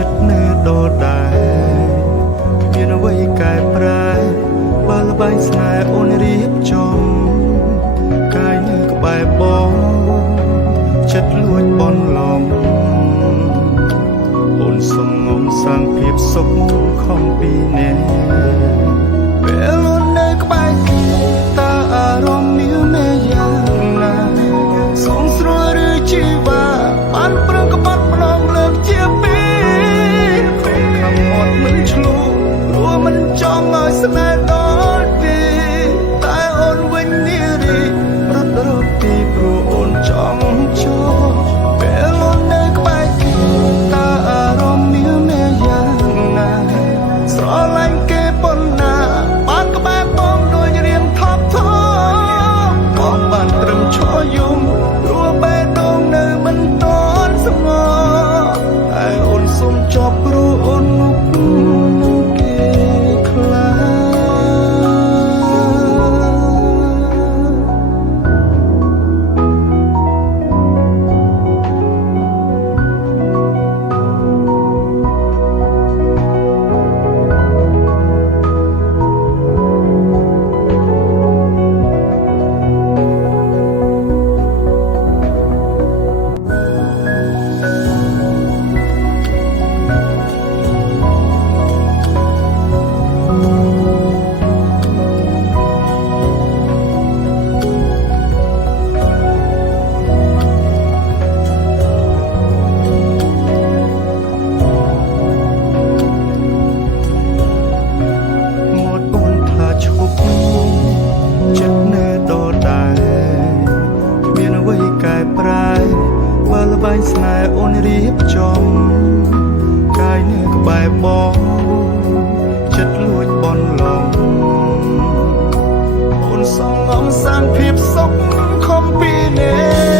ចិត្តនៅដដែលគ្មានអ្វីកែប្រែបើល្បែងស្នេហ៍អូនរៀបចំកាយនៅក្បែរបងចិត្តលួចបន់ឡំអូនសុំងំសាងភាពសុខខំពីអ្នកពេលអូននៅក្បែរគេតើអារម្មណ៍មានមេយ៉ាងណាសុំស្រួលឬជីវ៉ាបានប្រឹងក្បត់ម្ដងលើកជាពីរក្នុងខំមាត់មិនឆ្លូព្រោះមិនចង់ឲ្យស្នេហ៍ដល់ទីតែអូនវិញនារីរត់រត់ទីព្រោះអូនចង់ចូលពេលអូននៅក្បែរគេតើអារម្មណ៍មានមេយ៉ាងណាស្រឡាញ់គេប៉ុណ្ណាបានក្បែរបងដូចរៀងថប់ថប់បងបានត្រឹមឈរយំព្រោះបេះដូងនៅមិនទាន់ស្ងប់ហើយអូនសុំចប់ព្រោះអូនមុខគេខ្លាចិត្តនៅដដែលគ្មានអ្វីកែប្រែបើល្បែងស្នេហ៍អូនរៀបចំកាយនៅក្បែរបងចិត្តលួចបន់ឡំអូនសងងំសាងភាពសុខខំពីនេះ